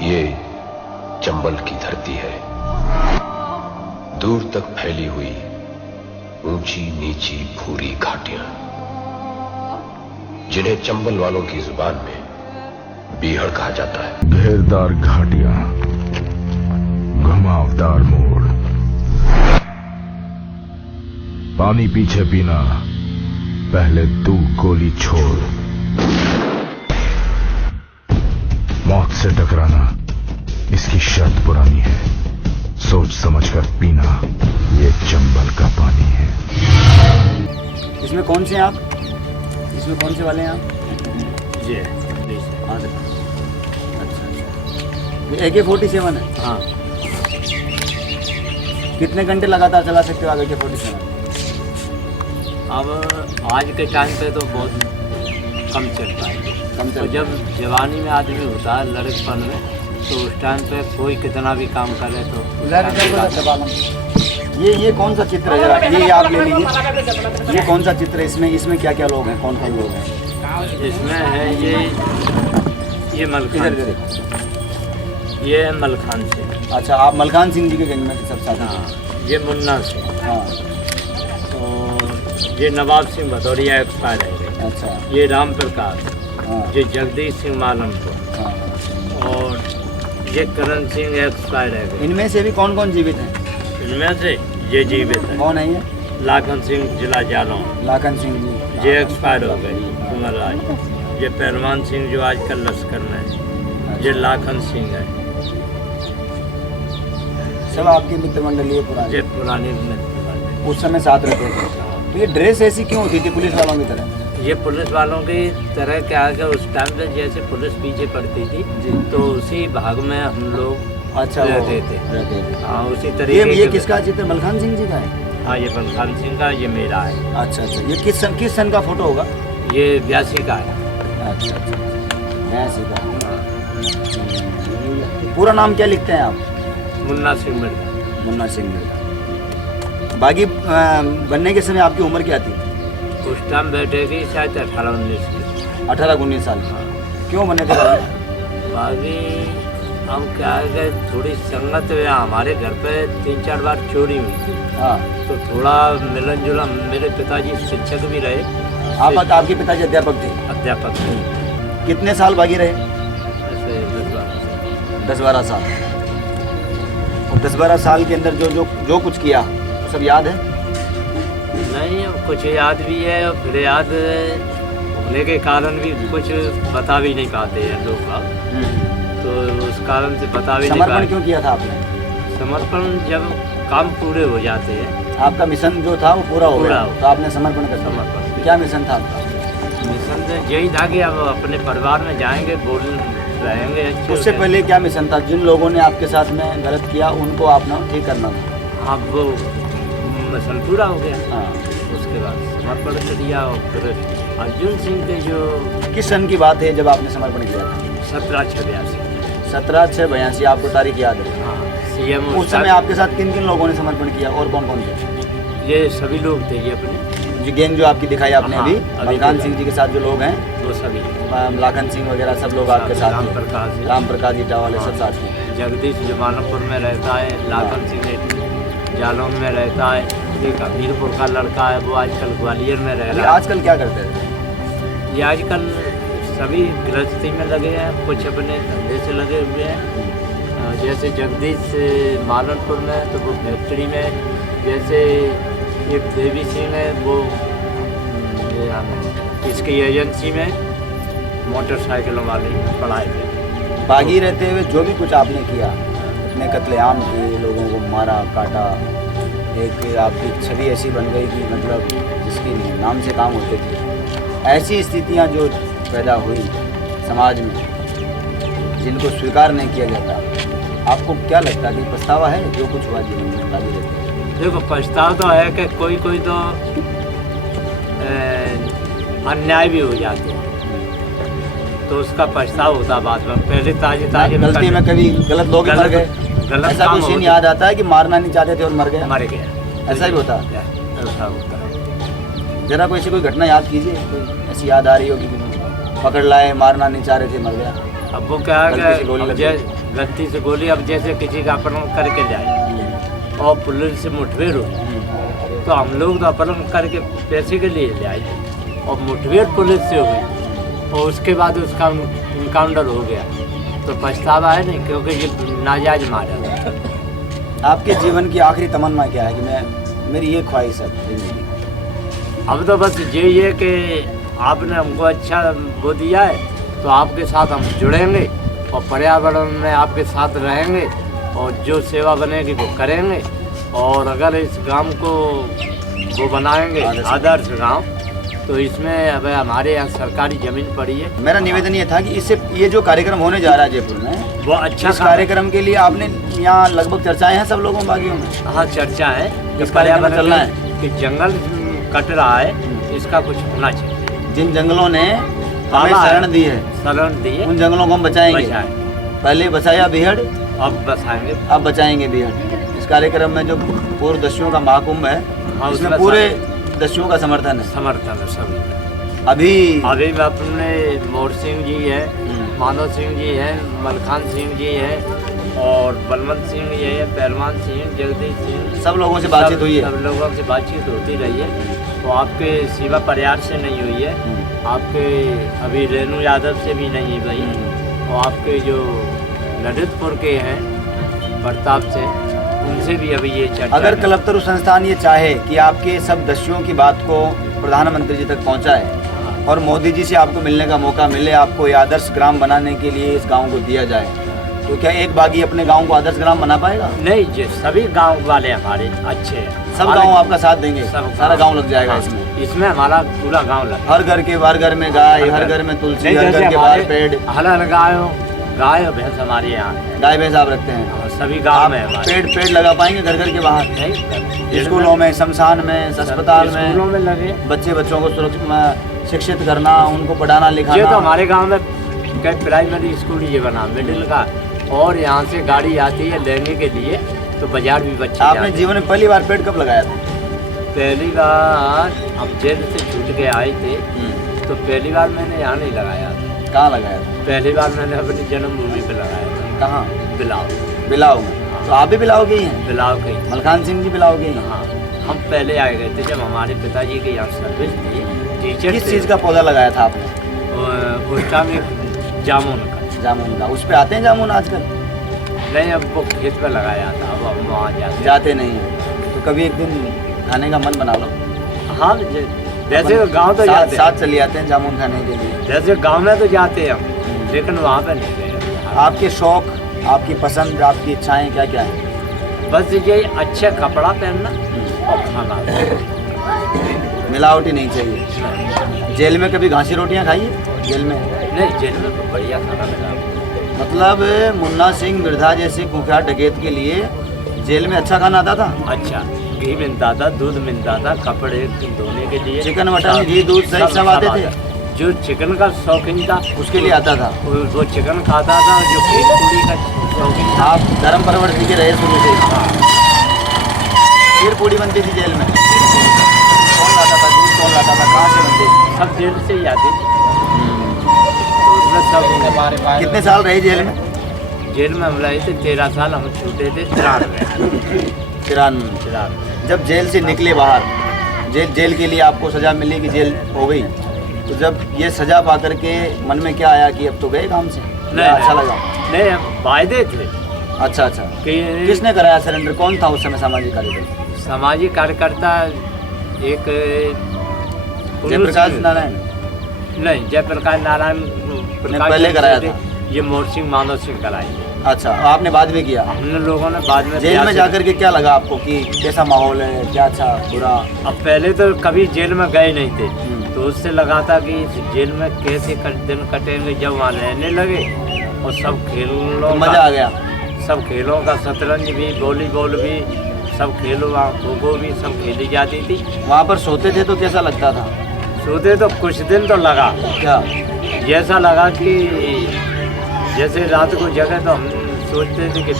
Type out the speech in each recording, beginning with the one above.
ये चंबल की धरती है, दूर तक फैली हुई ऊंची नीची भूरी घाटियां, जिन्हें चंबल वालों की जुबान में बीहड़ कहा जाता है। घेरदार घाटियां, घुमावदार मोड़, पानी पीछे पीना, पहले तू गोली छोड़, मौत से टकराना इसकी शर्त पुरानी है, सोच समझकर पीना ये चंबल का पानी है। इसमें कौन से हैं आप? इसमें कौन से वाले हैं आप? ये हाँ अच्छा, AK-47 है। हाँ, कितने घंटे लगातार चला सकते हो आप AK-47? अब आज के टाइम पे तो बहुत कम चलता है। कम तो चल जब जवानी में आदमी होता है लड़कपन में, तो उस टाइम पे कोई कितना भी काम करे तो ये कौन सा चित्र है जरा ये आप ले लीजिए। ये कौन सा चित्र है? इसमें क्या क्या लोग हैं, कौन कौन लोग हैं? इसमें है ये मलखान, इधर देखो। ये मलखान सिंह। अच्छा, आप मलखान सिंह जी के गैंग में सब साथ हैं। हाँ, ये मुन्ना सिंह। हाँ और ये नवाब सिंह भदौरिया एक्सपायर है। अच्छा। ये राम प्रकाश, हाँ ये जगदीश सिंह मालमपुर, हाँ। और ये करण सिंह एक्सपायर है। इनमें से भी कौन कौन जीवित हैं? इनमें से ये जीवित है। कौन है ये? लाखन सिंह जिला जालौन, लाखन सिंह जी। ये एक्सपायर हो गई उमर आज। ये पहलवान सिंह जो आजकल लश्कर में है, ये लाखन सिंह है। सब आपकी मित्र मंडली है पुरानी? ये पुरानी मित्र वाले। उस समय साथ रहते थे। तो ये ड्रेस ऐसी क्यों होती थी पुलिस वालों की तरह? ये पुलिस वालों की तरह क्या है कि उस टाइम पे जैसे पुलिस पीछे पड़ती थी, जी। तो उसी भाग में हम लोग अच्छा रहते थे। रहते थे। हाँ, उसी तरीके ये के- किसका चित्र? मलखान सिंह जी का है? हाँ, ये मलखान सिंह का, ये मेरा है। अच्छा अच्छा। ये किस सन का फोटो होगा? ये 82 का है। अच्छा अच्छा, मैं सीखा। पूरा नाम क्या लिखते हैं आप? मुन्ना सिंह मिर्जा। मुन्ना सिंह मिर्जा। बागी बनने के समय आपकी उम्र क्या थी? उस टाइम बैठेगी शायद 18-19 की। 18-19 साल। क्यों बने थे बागी? बाकी हम क्या है कि थोड़ी संगत हुई, हमारे घर पे 3-4 बार चोरी हुई थी, हाँ। तो थोड़ा मिलन जुलन। मेरे पिताजी शिक्षक भी रहे। आपके पिताजी अध्यापक थे? अध्यापक थे। कितने साल बागी रहे? ऐसे 10-12 10-12 साल। और 10-12 साल के अंदर जो कुछ किया वो सब याद है? नहीं, कुछ याद भी है और फिर याद होने के कारण भी कुछ बता भी नहीं पाते हैं लोग अब। तो उस कारण से बता भी नहीं समर्पण पाते। क्यों किया था आपने? समर्पण जब काम पूरे हो जाते हैं। आपका मिशन जो था वो पूरा हो पूरा गया, हो। तो आपने समर्पण कर दिया। समर्पण। क्या मिशन था आपका? मिशन से यही था कि अब अपने परिवार में जाएंगे, बोल रहेंगे अच्छे उससे से। पहले क्या मिशन था? जिन लोगों ने आपके साथ में गलत किया उनको आपने ठीक करना था। अब वो मिशन पूरा हो गया। हाँ। उसके बाद समर्पण कर दिया। और फिर अर्जुन सिंह के जो किस सन की बात है जब आपने समर्पण किया था? 1786। 17/6/82 आपको तारीख याद है? हाँ, CM उस समय आपके साथ किन किन लोगों ने समर्पण किया और कौन कौन थे? ये सभी लोग थे। ये अपने जो गैंग जो आपकी दिखाई आपने हाँ, अभी, अभी मलखान दिखाई। सिंह जी के साथ जो लोग हैं, वो सभी, लाखन सिंह वगैरह सब लोग आपके साथ राम हैं। प्रकाश जी। राम प्रकाश जी वाले सब हाँ। साथ हैं। जगदीश जमानपुर में रहता है। लाखन सिंह जालौन में रहता है। एक हमीरपुर का लड़का है, वो आजकल ग्वालियर में रह ये रहा है। आजकल क्या करते थे? ये आजकल सभी गृहस्थी में लगे हैं, कुछ अपने धंधे से लगे हुए हैं। जैसे जगदीश मालनपुर में तो वो फैक्ट्री में, जैसे एक देवी सिंह है वो इसकी एजेंसी में मोटरसाइकिलों वाली पढ़ाई में। बागी रहते हुए जो भी कुछ आपने किया, इतने कत्लेआम किए, लोगों को मारा काटा, एक आपकी छवि ऐसी बन गई कि मतलब जिसकी नाम से काम होते थे। ऐसी स्थितियां जो पैदा हुई समाज में जिनको स्वीकार नहीं किया जाता, आपको क्या लगता है कि पछतावा है जो कुछ हुआ जीवन में बागी रहते हुए? देखो, पछतावा तो है कि कोई कोई तो अन्याय भी हो जाते हैं, तो उसका पछतावा होता बाद में। पहले ताजे ताजे गलती में कभी गलत लोग ही मर गए, गलत ऐसा काम कोई सीन हो याद आता है कि मारना नहीं चाहते थे और मर गए? मर गया। ऐसा भी होता है? ऐसा होता है। जरा कोई ऐसी कोई घटना याद कीजिए, कोई ऐसी याद आ रही होगी कि पकड़ लाए, मारना नहीं चाह रहे थे, मर गया। अब वो क्या है गलती से गोली कि लग गई। गलती से गोली, अब जैसे किसी का अपहरण करके जाए और पुलिस से मुठभेड़ हुई तो हम लोग तो अपहरण करके पैसे के लिए ले आए और मुठभेड़ पुलिस से हो गई और उसके बाद उसका इनकाउंटर हो गया तो पछतावा है नहीं, क्योंकि ये नाजायज मारा था। आपके जीवन की आखिरी तमन्ना क्या है कि मेरी ये ख्वाहिश है जिंदगी? अब तो बस यही है कि आपने हमको अच्छा वो दिया है तो आपके साथ हम जुड़ेंगे और पर्यावरण में आपके साथ रहेंगे और जो सेवा बनेगी वो करेंगे और अगर इस गांव को वो बनाएंगे आदर्श गांव तो इसमें अब हमारे यहाँ सरकारी जमीन पड़ी है। मेरा निवेदन ये था कि इससे ये जो कार्यक्रम होने जा रहा है जयपुर में, वो अच्छा इस कार्यक्रम के लिए आपने यहाँ लगभग चर्चाएं हैं सब लोगों बागियों में? हाँ चर्चा है कि इस कार्यक्रम में चलना पर्यावरण कि जंगल कट रहा है इसका कुछ होना चाहिए। जिन जंगलों ने हमें पाला है, शरण दी है शरण दी है, उन जंगलों को हम बचाएंगे। पहले बचाया बेहड़, अब बसाएंगे। अब बचाएंगे बेहड़। इस कार्यक्रम में जो पूर्व दस्युओं का महाकुंभ है हाँ, उसमें उसमें पूरे दस्युओं का समर्थन है। समर्थन है सभी। अभी अभी में अपने मोर सिंह जी है, मानव सिंह जी हैं, मलखान सिंह जी हैं और बलवंत सिंह जी है, पहलवान सिंह, जगदीश सिंह, सब लोगों से बातचीत हुई है। सब लोगों से बातचीत होती रही है। तो आपके शिवा परिवार से नहीं हुई है, आपके अभी रेणु यादव से भी नहीं हुई है और आपके जो ललितपुर के हैं प्रताप से उनसे भी अभी ये चर्चा। अगर कल्पतरु संस्थान ये चाहे कि आपके सब दस्युओं की बात को प्रधानमंत्री जी तक पहुंचाए और मोदी जी से आपको मिलने का मौका मिले, आपको ये आदर्श ग्राम बनाने के लिए इस गांव को दिया जाए, तो क्या एक बागी अपने गांव को आदर्श ग्राम बना पाएगा? नहीं जी, सभी गांव वाले हमारे अच्छे हैं, सब गांव आपका साथ देंगे, सारा गांव लग जाएगा हाँ, इसमें। इसमें हमारा पूरा गांव लगा। हर घर में गाय, हर घर में तुलसी, हर घर के बाहर पेड़। हर गाय और भैंस हमारे यहाँ है। गाय भैंस आप रखते हैं? हाँ, सभी गांव में हमारे। पेड़ लगा पाएंगे घर के बाहर? नहीं, स्कूलों में, शमशान में, अस्पताल स्कूलों में लगे। बच्चों को सुरक्षित शिक्षित करना, उनको पढ़ाना लिखाना। ये तो हमारे गांव में प्राइमरी स्कूल ये बना मिडिल का और यहाँ से गाड़ी आती है लेने के लिए तो बाजार भी बच्चे आपने जीवन में पहली बार पेड़ कब लगाया था? पहली बार हम जेल से छूट के आए थे तो पहली बार मैंने यहाँ नहीं लगाया था। कहाँ लगाया था? पहली बार मैंने अपनी जन्मभूमि पे लगाया था। कहाँ? बिलाव में। तो आप भी बिलाव के ही हैं? बिलाव के। मलखान सिंह जी बिलाव के ही हैं? हाँ, हम पहले आए गए थे जब हमारे पिताजी की यहाँ सर्विस थी टीचर। किस चीज़ का पौधा लगाया था आपने? उस टाइम एक जामुन का। उस पर आते हैं जामुन आजकल? नहीं, अब वो खेत पे लगाया था, अब हम वहाँ जाते नहीं हैं। तो कभी एक दिन खाने का मन बना लो। हाँ, जैसे गांव तो जाते साथ चले जाते हैं जामुन खाने के लिए। जैसे गांव में तो जाते हैं हम, लेकिन वहाँ पे नहीं गए। आपके शौक, आपकी पसंद, आपकी इच्छाएं क्या क्या हैं? बस ये अच्छा कपड़ा पहनना और खाना। मिलावटी नहीं चाहिए। जेल में कभी घासी रोटियां खाई है? जेल में नहीं, जेल में तो बढ़िया खाना मिला। मतलब मुन्ना सिंह बिरधा जैसे कुख्यात डकैत के लिए जेल में अच्छा खाना आता था? अच्छा, घी मिलता था, दूध मिलता था, कपड़े धोने के लिए चिकन, मटन, घी, दूध सब आते थे। जो चिकन का शौकीन था उसके लिए आता था, वो चिकन खाता था। जो खीर पूड़ी का शौकीन था, आप धर्म परवर्ती के रहे शुरू से? खीर पूड़ी बनती थी जेल में? कौन लाता था? दूध कौन लाता था? कहाँ से बनती थी? सब जेल से ही आती थी। तो उसमें सब। कितने साल रहे जेल में? जेल में हम रहे थे 13 साल, हम छूटे थे 93। जब जेल से निकले बाहर, जेल के लिए आपको सजा मिली कि जेल हो गई, तो जब ये सजा पा करके मन में क्या आया कि अब तो गए काम से? नहीं, अच्छा लगा? नहीं, वायदे थे। अच्छा। किसने कराया सरेंडर? कौन था उस समय सामाजिक कार्यकर्ता? सामाजिक कार्यकर्ता एक जयप्रकाश नारायण? नहीं, जयप्रकाश नारायण पहले कराया था। ये मोर सिंह, मानव सिंह कराई। अच्छा, आपने बाद में किया? हमने लोगों ने बाद में। जेल में जाकर के क्या लगा आपको कि कैसा माहौल है, क्या अच्छा बुरा? अब पहले तो कभी जेल में गए नहीं थे तो उससे लगा था कि जेल में कैसे दिन कटेंगे। जब वहाँ रहने लगे और सब खेलों तो मजा आ गया। सब खेलों का, शतरंज भी, वॉलीबॉल भी, सब खेलों, वहाँ खो-खो भी सब खेली जाती थी। वहाँ पर सोते थे तो कैसा लगता था? सोते तो कुछ दिन तो लगा। क्या? जैसा लगा कि जैसे रात को जगह तो हम सोचते थे कि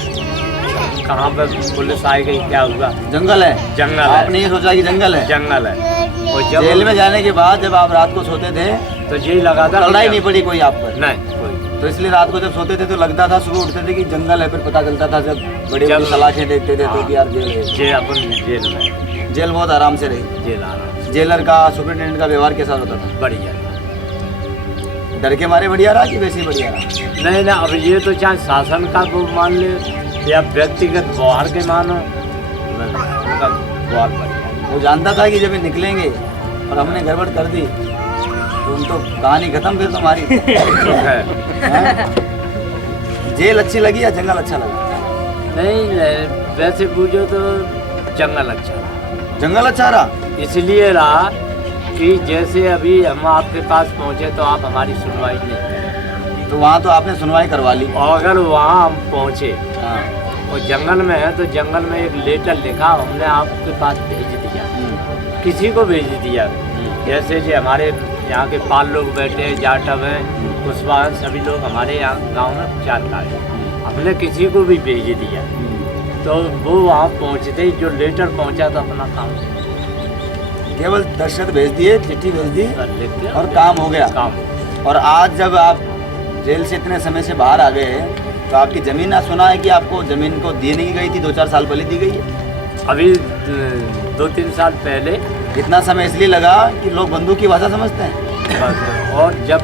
कहाँ पर पुलिस आ गई, क्या हुआ। जंगल है? जंगल है। आपने ये सोचा कि जंगल है? जंगल है। और जब जेल में जाने के बाद जब आप रात को सोते थे तो यही लगा था लड़ाई नहीं पड़ी कोई आप पर? नहीं, कोई। तो इसलिए रात को जब सोते थे तो लगता था, सुबह उठते थे कि जंगल है, फिर पता चलता था जब बड़ी बड़ी सलाखें देखते थे तो कि यार जेल है। जेल अपन जेल में, जेल बहुत आराम से रही। जेल आराम से। जेलर का सुपरिटेंडेंट का व्यवहार कैसा होता था? बढ़िया। डर के मारे बढ़िया रहा कि वैसे ही बढ़िया रहा? नहीं ना, अब ये तो चाहे शासन का वो मान ले या व्यक्तिगत व्यवहार के मानो, उनका व्यवहार बढ़िया। वो जानता था कि जब ये निकलेंगे और हमने गड़बड़ कर दी तो उन तो कहानी खत्म फिर तुम्हारी। जेल अच्छी लगी या जंगल अच्छा लगा? नहीं, वैसे पूछो तो जंगल अच्छा रहा। जंगल अच्छा रहा इसलिए रहा कि जैसे अभी हम आपके पास पहुँचे तो आप हमारी सुनवाई नहीं करें, तो वहाँ तो आपने सुनवाई करवा ली। और अगर वहाँ हम पहुँचे हाँ। और जंगल में है तो जंगल में एक लेटर लिखा हमने आपके पास भेज दिया, किसी को भेज दिया। जैसे जो हमारे यहाँ के पाल लोग बैठे हैं, जाटव हैं, कुशवाहा, सभी लोग हमारे यहाँ गांव में जानकार हैं, हमने किसी को भी भेज दिया। तो वो वहाँ पहुँचते ही जो लेटर पहुँचा तो अपना काम केवल दस्तखत भेज दिए, चिट्ठी भेज दी कर लेते और काम हो गया। काम। और आज जब आप जेल से इतने समय से बाहर आ गए हैं तो आपकी ज़मीन, ना सुना है कि आपको ज़मीन को दी नहीं गई थी, 2-4 साल पहले दी गई है। अभी 2-3 साल पहले इतना समय इसलिए लगा कि लोग बंदूक की भाषा समझते हैं। बस। और जब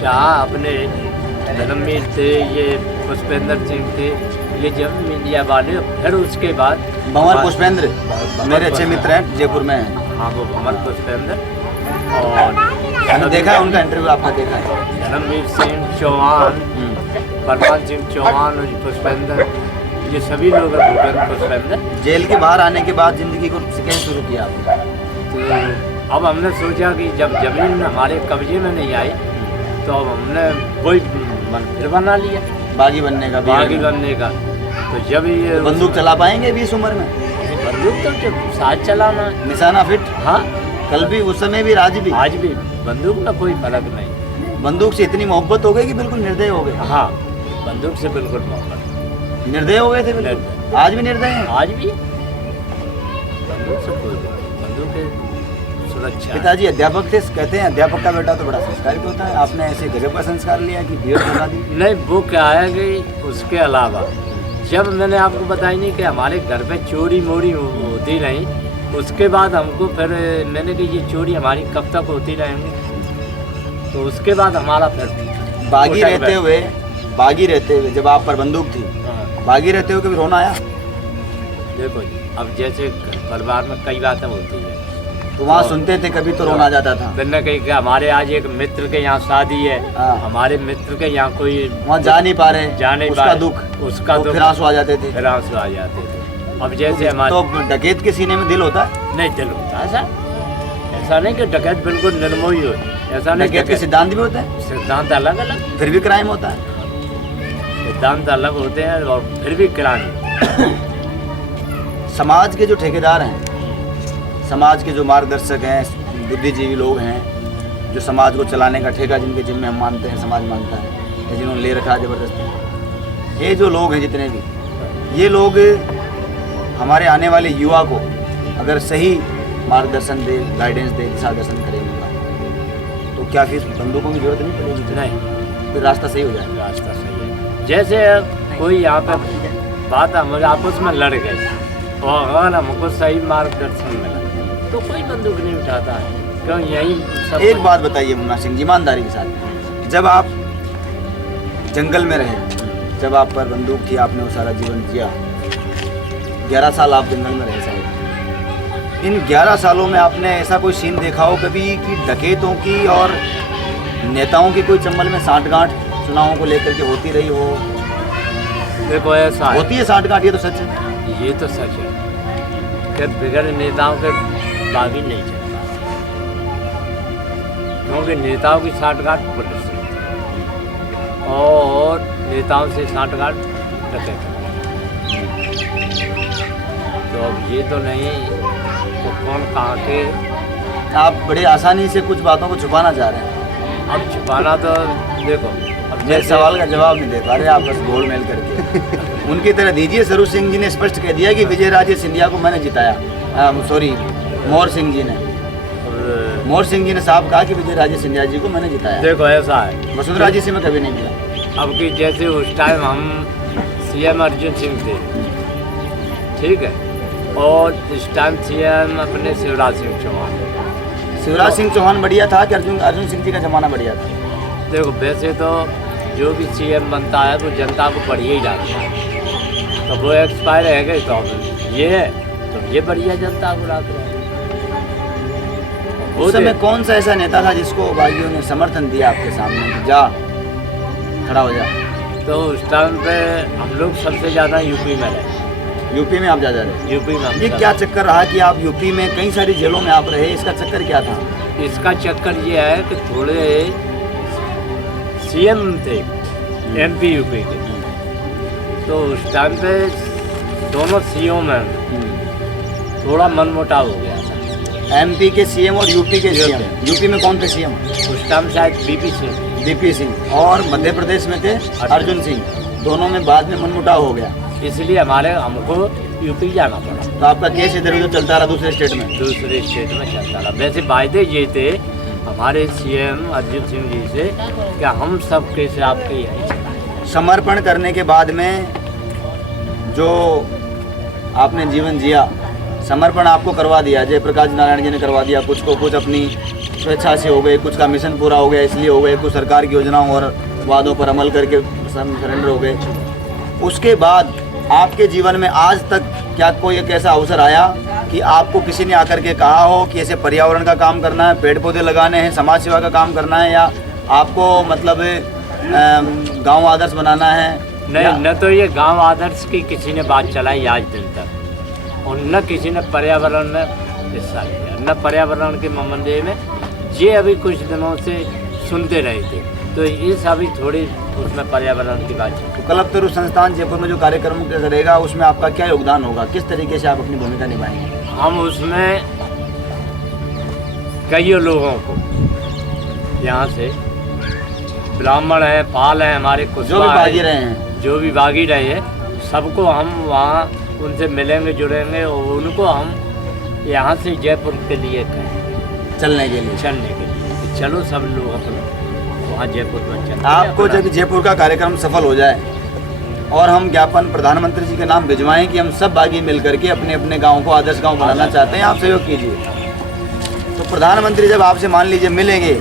शाह अपने धर्मवीर थे, ये पुष्पेंद्र सिंह थे, ये जब मीडिया वाले, फिर उसके बाद भंवर पुष्पेंद्र मेरे अच्छे मित्र हैं, जयपुर में हैं। हाँ, वो भंवर पुष्पेंद्र और मैंने देखा है उनका इंटरव्यू, आपका देखा है। धर्मवीर सिंह चौहान, परमान सिंह चौहान और पुष्पेंद्र, ये सभी लोग हैं। भूपेंद्र पुष्पेंद्र। जेल के बाहर आने के बाद जिंदगी को कैसे शुरू किया आपने? तो अब हमने सोचा कि जब जमीन हमारे कब्जे में नहीं आई तो अब हमने वही मन फिर बना लिया, बागी बनने का, बागी बनने का। तो जब ये बंदूक चला पाएंगे भी इस उम्र में? बंदूक तो जब साथ चलाना, निशाना फिट। हाँ, कल भी, उस समय भी, आज भी। आज भी बंदूक में कोई फर्क नहीं। बंदूक से इतनी मोहब्बत हो गई कि बिल्कुल निर्दय हो गए। हाँ, बंदूक से बिल्कुल मोहब्बत। निर्दय हो गए थे बिल्कुल। आज भी निर्दय हैं? आज भी बंदूक से कोई, बंदूक के सुरक्षा। पिताजी अध्यापक थे, कहते हैं अध्यापक का बेटा तो बड़ा संस्कारित होता है। आपने ऐसे गजब का संस्कार लिया कि बीएड करा दी। नहीं, वो क्या है कि उसके अलावा जब मैंने आपको बताया नहीं कि हमारे घर पे चोरी मोरी होती नहीं, उसके बाद हमको फिर मैंने कहा ये चोरी हमारी कब तक होती रहेंगी, तो उसके बाद हमारा फिर बागी रहते हुए जब आप पर बंदूक थी, बागी रहते हुए कभी रोना आया? देखो जी, अब जैसे परिवार में कई बातें होती है तो वहाँ सुनते थे, कभी तो रोना आ जाता था। फिर न कहीं कि हमारे आज एक मित्र के यहाँ शादी है, हाँ। हमारे मित्र के यहाँ कोई वहाँ जा नहीं पा रहे, जा नहीं उसका पा दुख, उसका तो दुख, फिर आंसू आ जाते थे। फिर आंसू आ जाते थे। अब जैसे हमारे तो डकैत के सीने में दिल होता है? नहीं, दिल होता है सर, ऐसा नहीं कि डकैत बिल्कुल निर्मोही हो, ऐसा नहीं। डकैत के सिद्धांत भी होते हैं, सिद्धांत अलग अलग, फिर भी क्राइम होता है। सिद्धांत अलग होते हैं और फिर भी क्राइम। समाज के जो ठेकेदार हैं, समाज के जो मार्गदर्शक हैं, बुद्धिजीवी लोग हैं, जो समाज को चलाने का ठेका जिनके जिम्मे हम मानते हैं, समाज मानता है, या जिन्होंने ले रखा है ज़बरदस्ती, ये जो लोग हैं जितने भी, ये लोग हमारे आने वाले युवा को अगर सही मार्गदर्शन दे, गाइडेंस दे, दिशा दर्शन करेंगे तो क्या फिर बंदूकों की जरूरत नहीं पड़ेगी? नहीं, फिर रास्ता सही हो जाएगा। रास्ता सही है। जैसे कोई यहाँ पे बात हम आपस में लड़ गए और अगर हमको सही मार्गदर्शन मिला तो कोई बंदूक नहीं उठाता है, क्यों? यही सब। एक बात बताइए मुन्ना सिंह जी, ईमानदारी के साथ, जब आप जंगल में रहे, जब आप पर बंदूक थी, आपने वो सारा जीवन जिया, 11 साल आप जंगल में रहे साहब, इन 11 सालों में आपने ऐसा कोई सीन देखा हो कभी कि डकैतों की और नेताओं की कोई चंबल में साठगांठ चुनावों को लेकर के होती रही हो? देखो ऐसा होती है साठगांठ, ये तो सच है। ये तो सच है कि बिगड़ नेताओं के बागी नहीं चलता, क्योंकि नेताओं की साठगांठ पुलिस से और नेताओं से साठगांठ डकैत। तो अब ये तो नहीं तो कौन कहाँ के। आप बड़े आसानी से कुछ बातों को छुपाना चाह रहे हैं। अब छुपाना तो देखो, अब मेरे सवाल का जवाब नहीं दे पा रहे आप, बस गोल मेल करके उनकी तरह दीजिए। सरू सिंह जी ने स्पष्ट कह दिया कि विजय राजे सिंधिया को मैंने जिताया, सॉरी मोहर सिंह जी ने, मोहर सिंह जी ने साहब कहा कि विजय राजे सिंधिया जी को मैंने जिताया। देखो ऐसा है, वसुंधरा जी से मैं कभी नहीं मिला। अब कि जैसे उस टाइम हम सीएम अर्जुन सिंह थे, ठीक है, और इस टाइम सीएम अपने शिवराज सिंह चौहान। शिवराज सिंह चौहान बढ़िया था कि अर्जुन सिंह जी का जमाना बढ़िया था? देखो वैसे तो जो भी सीएम बनता है वो जनता को बढ़िया ही डालता है, तो वो एक्सपायर है गए तो अब ये है तो ये बढ़िया जनता को डाल रहा है। उस समय कौन सा ऐसा नेता था जिसको बागियों ने समर्थन दिया आपके सामने कि जा खड़ा हो जा? तो उस टाइम पे हम लोग सबसे ज़्यादा यूपी में रहे। यूपी में आप जा रहे? यूपी में हम ये क्या चक्कर रहा कि आप यूपी में कई सारी जेलों में आप रहे, इसका चक्कर क्या था? इसका चक्कर ये है कि थोड़े सीएम थे एमपी यूपी के, तो उस टाइम पे दोनों सीएम में थोड़ा मनमुटाव हो गया था। एमपी के सीएम और यूपी के सीएम? यूपी में कौन थे सीएम? उस टाइम शायद बीपी सिंह और मध्य प्रदेश में थे अर्जुन सिंह। दोनों में बाद में मनमुटाव हो गया, इसलिए हमको यूपी जाना पड़ा। तो आपका केस इधर उधर चलता रहा दूसरे स्टेट में? दूसरे स्टेट में चलता रहा। वैसे वायदे ये थे हमारे सीएम अर्जुन सिंह जी से कि हम सब केस आपके यहीं चलाएं। समर्पण करने के बाद में जो आपने जीवन जिया, समर्पण आपको करवा दिया, जयप्रकाश नारायण जी ने करवा दिया, कुछ को कुछ अपनी स्वेच्छा से हो गए, कुछ का मिशन पूरा हो गया इसलिए हो गए, कुछ सरकार की योजनाओं और वादों पर अमल करके सरेंडर हो गए। उसके बाद आपके जीवन में आज तक क्या कोई एक ऐसा अवसर आया कि आपको किसी ने आकर के कहा हो कि ऐसे पर्यावरण का काम करना है, पेड़ पौधे लगाने हैं, समाज सेवा का काम करना है, या आपको मतलब गांव आदर्श बनाना है? नहीं, न तो ये गांव आदर्श की किसी ने बात चलाई आज दिन तक, और न किसी ने पर्यावरण में हिस्सा लिया, न पर्यावरण के मामले में ये अभी कुछ दिनों से सुनते रहे थे, तो इस अभी थोड़ी उसमें पर्यावरण की बात। तो कल्पतरु संस्थान जयपुर में जो कार्यक्रम करेगा उसमें आपका क्या योगदान होगा, किस तरीके से आप अपनी भूमिका निभाएंगे? हम उसमें कई लोगों को यहाँ से ब्राह्मण हैं, पाल हैं, हमारे कुछ जो भी भागी रहे हैं, जो भी भागी रहे हैं, सबको हम वहाँ उनसे मिलेंगे, जुड़ेंगे, और उनको हम यहाँ से जयपुर के लिए कहें चलने के लिए कि चलो सब लोग अपने वहाँ जयपुर में चलते। आपको जब जयपुर का कार्यक्रम सफल हो जाए और हम ज्ञापन प्रधानमंत्री जी के नाम भिजवाएं कि हम सब बागी मिल करके अपने अपने गाँव को आदर्श गाँव बनाना चाहते हैं, आप सहयोग कीजिए, तो प्रधानमंत्री जब आपसे मान लीजिए मिलेंगे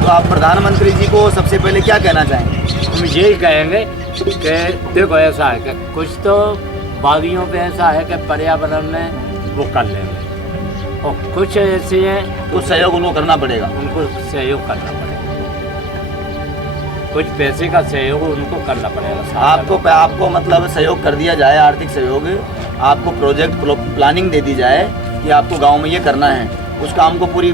तो आप प्रधानमंत्री जी को सबसे पहले क्या कहना चाहेंगे? हम यही कहेंगे कि देखो ऐसा है कि कुछ तो बागियों पे ऐसा है कि पर्यावरण में वो कर लेंगे, और कुछ ऐसे हैं कुछ सहयोग उनको करना पड़ेगा, उनको सहयोग करना पड़ेगा, कुछ पैसे का सहयोग उनको करना पड़ेगा। आपको मतलब सहयोग कर दिया जाए, आर्थिक सहयोग, आपको प्रोजेक्ट प्लानिंग दे दी जाए कि आपको गांव में ये करना है, उस काम को पूरी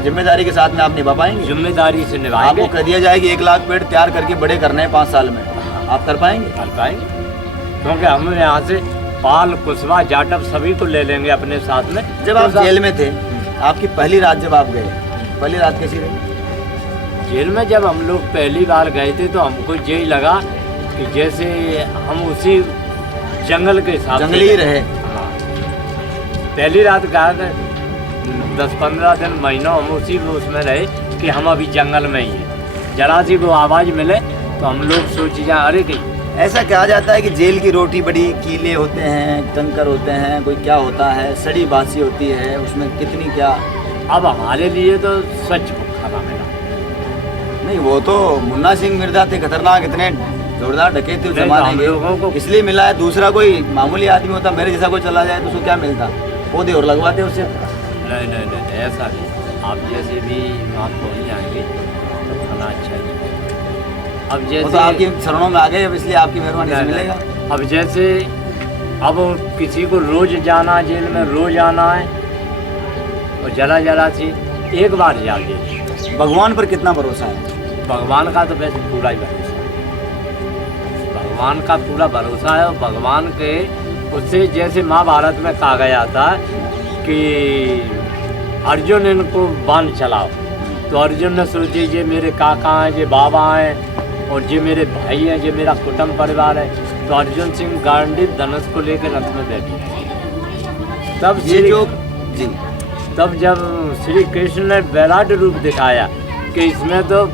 जिम्मेदारी के साथ में आप निभा पाएंगे? जिम्मेदारी से निभाएंगे। आपको कह दिया जाए कि 1 लाख पेड़ तैयार करके बड़े करने हैं 5 साल में, आप कर पाएंगे? कर पाएंगे, क्योंकि हम यहाँ से पाल, कुशवा, जाटव सभी को ले लेंगे अपने साथ में। जब आप जेल में थे, आपकी पहली रात जब आप गए, पहली रात कैसी रही? जेल में जब हम लोग पहली बार गए थे तो हमको यही लगा कि जैसे हम उसी जंगल के हिसाब से जंगली ही रहे। हाँ, पहली रात कहा 10-15 दिन, महीनों हम उसी उसमें रहे कि हम अभी जंगल में ही हैं। जरा सी वो आवाज़ मिले तो हम लोग सोच जाए अरे कहीं। ऐसा कहा जाता है कि जेल की रोटी बड़ी कीले होते हैं, कंकर होते हैं, कोई क्या होता है, सड़ी बासी होती है, उसमें कितनी क्या। अब हमारे लिए तो सच खाना मिला नहीं, वो तो मुन्ना सिंह मिर्जा थे खतरनाक, इतने जोरदार डकैती उस जमाने के, इसलिए मिला है। दूसरा कोई मामूली आदमी होता, मेरे जैसा कोई चला जाए तो उसको क्या मिलता, पौधे और लगवाते उससे। नहीं ऐसा नहीं, आप जैसे भी आप पहुँच जाएंगे तो खाना अच्छा ही। अब जैसे तो आपकी शरणों में आ गए, अब इसलिए आपकी मेहरबानी से मिलेगा। अब जैसे अब किसी को रोज जाना जेल में, रोज आना है, और जरा सी एक बार जाके। भगवान पर कितना भरोसा है? भगवान का तो वैसे पूरा ही भरोसा है, भगवान का पूरा भरोसा है। और भगवान के उससे जैसे महाभारत में कहा गया था कि अर्जुन इनको बांध चलाओ, तो अर्जुन ने सोचे ये मेरे काका हैं, ये बाबा हैं, और ये मेरे भाई हैं, ये मेरा कुटुंब परिवार है, तो अर्जुन सिंह गांडी धनुष को लेकर रथ में बैठे। तब ये जो जी तब जब श्री कृष्ण ने विराट रूप दिखाया कि इसमें तो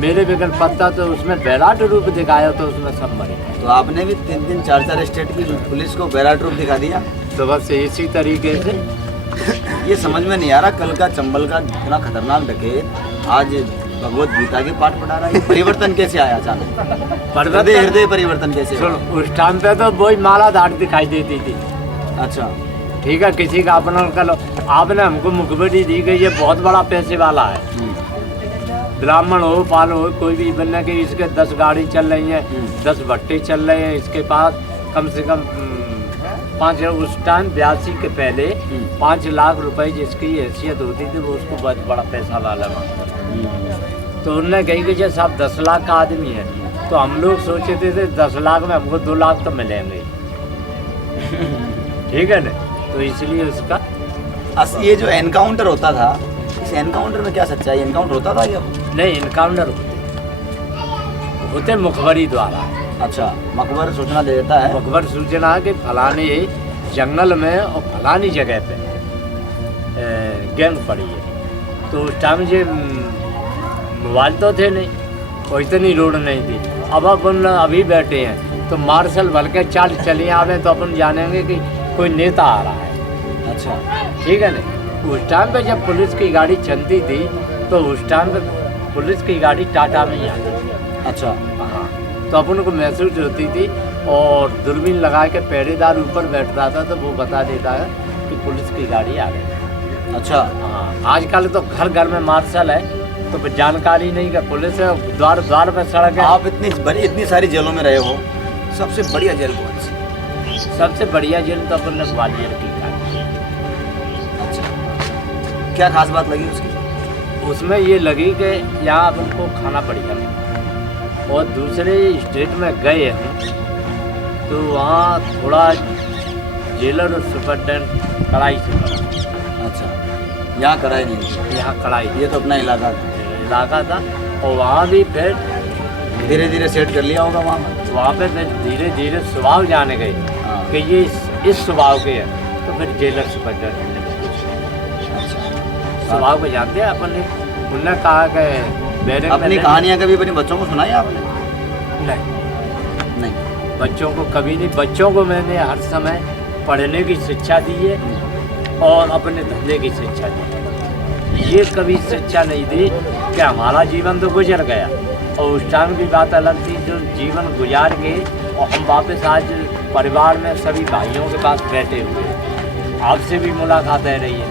मेरे बगैर पत्ता, तो उसमें विराट रूप दिखाया तो उसमें सब मरे। तो आपने भी 3 4 स्टेट की पुलिस को विराट रूप दिखा दिया। तो बस इसी तरीके से ये समझ में नहीं आ रहा, कल का चंबल का इतना खतरनाक डकैत आज भगवत गीता के पाठ पढ़ा रहा है। परिवर्तन कैसे आया अचानक? हृदय परिवर्तन कैसे? सुनो, उस टाइम पे तो वही माला धाट दिखाई देती थी। अच्छा, ठीक है, किसी का अपना कलो, आपने हमको मुखबरी दी गई, ये बहुत बड़ा पैसे वाला है, ब्राह्मण हो पाल हो कोई भी बनने के, इसके 10 गाड़ी चल रही हैं, 10 भट्टे चल रहे हैं, इसके पास कम से कम 5, उस टाइम 82 के पहले 5 लाख रुपए जिसकी हैसियत होती थी वो उसको बहुत बड़ा पैसा वाला मानता। तो उन्होंने कही कि जैसे आप 10 लाख का आदमी है, तो हम लोग सोचे थे 10 लाख में हमको 2 लाख तो मिलेंगे। ठीक है ना, तो इसलिए उसका ये जो एनकाउंटर होता था, इस एनकाउंटर में क्या सच्चाई? एनकाउंटर होता था या नहीं? एनकाउंटर होते मुखबरी द्वारा। अच्छा, मकबर सूचना दे देता है। मकबर सूचना कि फलानी जंगल में और फलानी जगह पे गैंग पड़ी है। तो उस टाइम से मोबाइल तो थे नहीं और इतनी रोड नहीं थी। अब अपन अभी बैठे हैं तो मार्शल भल के चाल चले आवे तो अपन जानेंगे कि कोई नेता आ रहा है। अच्छा, ठीक है ना। उस टाइम पे जब पुलिस की गाड़ी चलती थी तो उस टाइम पे पुलिस की गाड़ी टाटा में ही आती थी। अच्छा, हाँ, तो अपन को महसूस होती थी और दूरबीन लगा के पहरेदार ऊपर बैठता था तो वो बता देता है कि पुलिस की गाड़ी आ गई। अच्छा, हाँ, आजकल तो घर घर में मार्शल है तो जानकारी नहीं कि पुलिस है, द्वार द्वार पे सड़क है। आप इतनी सारी जेलों में रहे हो, सबसे बढ़िया जेल कौन सी? सबसे बढ़िया जेल तो अपन ने ग्वालियर की काटी। अच्छा, क्या खास बात लगी उसकी? उसमें ये लगी कि यहाँ अपन को खाना बढ़िया मिला और दूसरे स्टेट में गए हम तो वहाँ थोड़ा जेलर और सुपरटेंडेंट कड़ाई से पड़ा। अच्छा, यहाँ कड़ाई नहीं? यहाँ कड़ाई, ये तो अपना इलाका था और वहाँ भी फिर धीरे धीरे सेट कर लिया होगा वहाँ पे फिर धीरे धीरे स्वभाव जाने गए कि ये इस स्वभाव के है। तो फिर जेलर सुपरटेंडेंट स्वभाव को जानते हैं अपन ने। उन्होंने कहा कि अपनी कहानियाँ कभी अपने बच्चों को सुनाई आपने? नहीं, बच्चों को कभी नहीं। बच्चों को मैंने हर समय पढ़ने की शिक्षा दी है और अपने धंधे की शिक्षा दी है। ये कभी शिक्षा नहीं दी कि हमारा जीवन तो गुजर गया और उस टाइम की बात अलग थी जो जीवन गुजार के और हम वापस आज परिवार में सभी भाइयों के पास बैठे हुए, आपसे भी मुलाकातें रही है।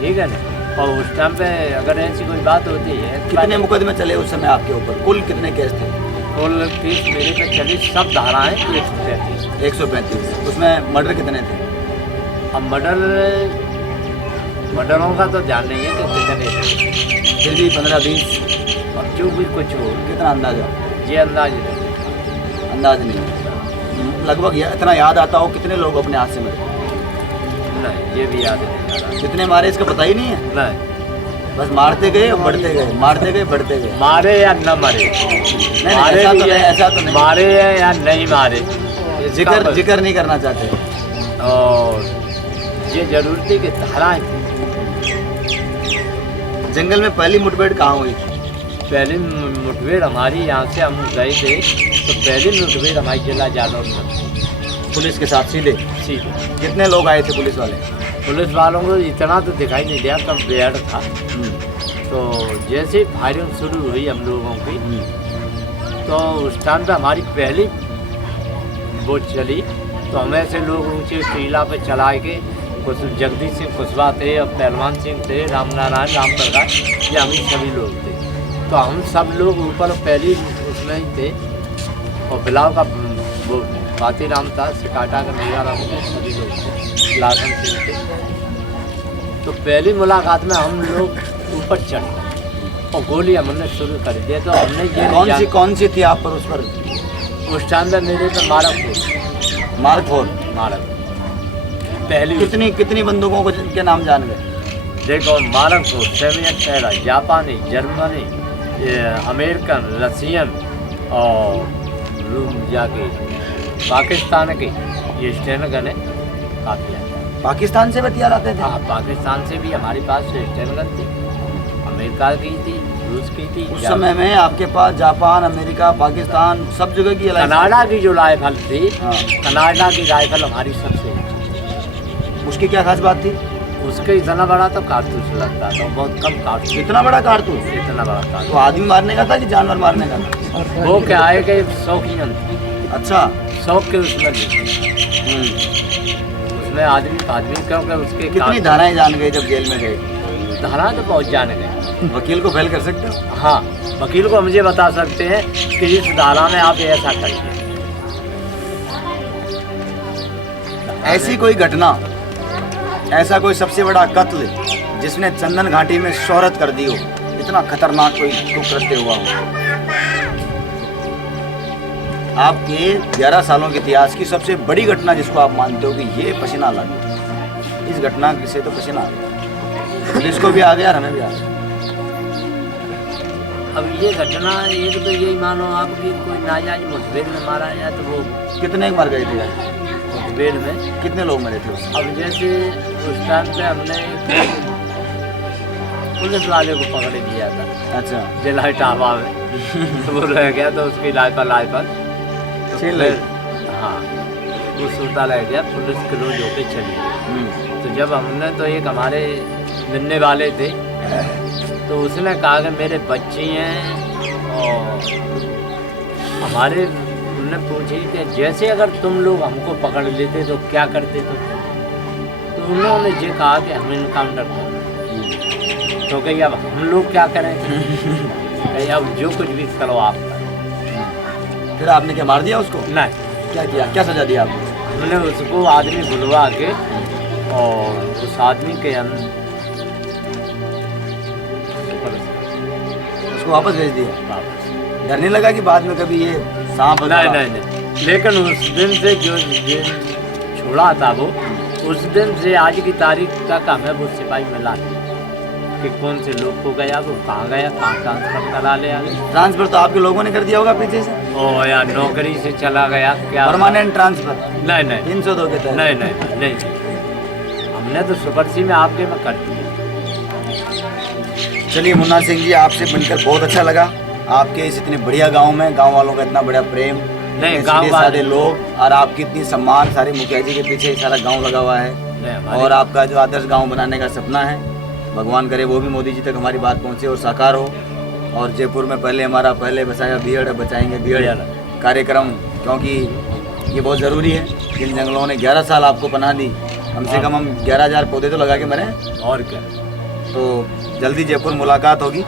ठीक है ना। और उस टाइम पे अगर ऐसी कोई बात होती है, कितने मुकदमे चले उस समय आपके ऊपर? कुल कितने केस थे? कुल केस मेरे पे चली सब धाराएं 135। उसमें मर्डर कितने थे? अब मर्डरों का तो ध्यान नहीं है कि कितने थे, फिर भी 15-20 अब जो भी कुछ हो। कितना अंदाजा? ये अंदाज नहीं, लगभग इतना याद आता हो कितने लोग अपने हाथ से मरे? नहीं, ये भी याद नहीं आ रहा। कितने मारे इसका पता ही नहीं है? नहीं, बस मारते गए और बढ़ते गए, मारते गए बढ़ते गए। मारे या न मारे, मारे ऐसा तो नहीं, मारे या नहीं मारे, जिक्र नहीं करना चाहते। और ये जरूर थी कि धाराएं थी। जंगल में पहली मुठभेड़ कहाँ हुई? पहली मुठभेड़ हमारी यहाँ से हम गए थे तो पहली मुठभेड़ हमारी जिला जालौन में। पुलिस के साथ सीधे? कितने लोग आए थे पुलिस वाले? पुलिस वालों को इतना तो दिखाई नहीं दिया, तब बेहद था। तो जैसे ही फायरिंग शुरू हुई हम लोगों की तो उस टाइम पे हमारी पहली वो चली तो हमें से लोग ऊँचे टीला पे चला के, कुछ जगदीश सिंह कुशवाहा थे और पहलवान सिंह थे, रामनारायण राम प्रकाश, ये हम सभी लोग थे। तो हम सब लोग ऊपर पहली उसमें ही थे और बिलाव का वो बातीराम था, सिकाटा का मेगा राम थे, सभी लोग थे, लाखन सिंह थे। तो पहली मुलाकात में हम लोग ऊपर चढ़े और गोली हमने शुरू कर दिया। तो हमने ये कौन सी थी आप पर उस पर? उस टाइम पे मेरे पे मार्क 4 पहली। कितनी बंदूकों के नाम जान गए? देखो, मार्क 4, सेमी-10, जापानी, जर्मनी, अमेरिकन, रशियन और रूम जाके पाकिस्तान के ये स्टैंड गने काफ़ी आते हैं। पाकिस्तान से भी हथियार आते थे? हाँ, पाकिस्तान से भी हमारे पास वेस्टर्न गन थी, अमेरिका की थी, रूस की थी। उस समय में आपके पास जापान, अमेरिका, पाकिस्तान सब जगह की एलाइंस? कनाडा की जो राइफल थी, हाँ। कनाडा की राइफल हमारी सबसे अच्छी। उसकी क्या खास बात थी? उसके इतना बड़ा तो कारतूस लगता था, बहुत कम कारतूस। इतना बड़ा कारतूस? इतना बड़ा तो कारतूस। आदमी मारने का था कि जानवर मारने का था? वो क्या है कि शौकीन थे। अच्छा। शौक के उसमें भी। हम्म। उसमें आदमी क्योंकि उसके कितनी धाराएं जान गए जब जेल में गए? धारा तो बहुत जान गए। वकील को फेल कर सकते हो? हाँ, वकील को मुझे बता सकते हैं कि इस धारा में आप ऐसा करिए। ऐसी कोई घटना, ऐसा कोई सबसे बड़ा कत्ल जिसने चंदन घाटी में शोहरत कर दी हो, इतना खतरनाक कोई कुकृत्य हुआ हो? आपके 11 सालों के इतिहास की सबसे बड़ी घटना जिसको आप मानते हो कि ये पसीना ला गया, इस घटना से तो पसीना आ गया, पुलिस को भी आ गया और हमें भी आ गया। अब ये घटना एक तो यही मानो आपकी कोई नाजायज मुठभेड़ में मारा गया, तो वो कितने मर गए थे? मुठभेड़ में कितने लोग मरे थे उसमें? अब जैसे उस टाइम पे हमने पुलिस वाले को पकड़ दिया था। अच्छा। जिला इटावा में तो वो रह गया, तो उसकी लाइफल तो फिर हाँ वो सूता रह गया, पुलिस के रोज होके चली गई। तो जब हमने तो एक हमारे मिलने वाले थे, तो उसने कहा कि मेरे बच्चे हैं और हमारे, उन्होंने पूछी कि जैसे अगर तुम लोग हमको पकड़ लेते तो क्या करते तो उन्होंने ये कहा कि हम इनकाउंटर करें। तो कही अब हम लोग क्या करें? कही अब जो कुछ भी करो आप। फिर आपने क्या मार दिया उसको? नहीं, क्या किया, क्या सजा दिया आपने? हमने उसको आदमी बुलवा के और उस आदमी के हम उसको वापस भेज दिया? वापस। डर नहीं लगा कि बाद में कभी ये सांप नहीं नहीं नहीं, लेकिन उस दिन से जो दिन छोड़ा था वो, उस दिन से आज की तारीख तक हमें वो सिपाही मिला नहीं कि कौन से लोग को गया, वो कहाँ गया, कहाँ ट्रांसफर करा ले आगे। ट्रांसफर तो आपके लोगों ने कर दिया होगा पीछे से? ओ यार, नौकरी से चला गया क्या? Permanent transfer? नहीं नहीं 302 के तहत? नहीं नहीं नहीं, हमने तो सुपरसी में आपके में कर दिया। चलिए मुन्ना सिंह जी, आपसे मिलकर बहुत अच्छा लगा। आपके इस इतने बढ़िया गांव में गांव वालों का इतना बड़ा प्रेम, नहीं गाँव सारे लोग, और आपकी इतनी सम्मान, सारे मुखिया जी के पीछे सारा गांव लगा हुआ है, और आपका जो आदर्श गांव बनाने का सपना है, भगवान करे वो भी मोदी जी तक हमारी बात पहुंचे और साकार हो। और जयपुर में हमारा पहले बचाया बीहड़, बचाएंगे बीहड़ कार्यक्रम, क्योंकि ये बहुत ज़रूरी है। जिन जंगलों ने 11 साल आपको पनाह दी, कम से कम हम 11,000 पौधे तो लगा के मरे। और क्या। तो जल्दी जयपुर मुलाकात होगी।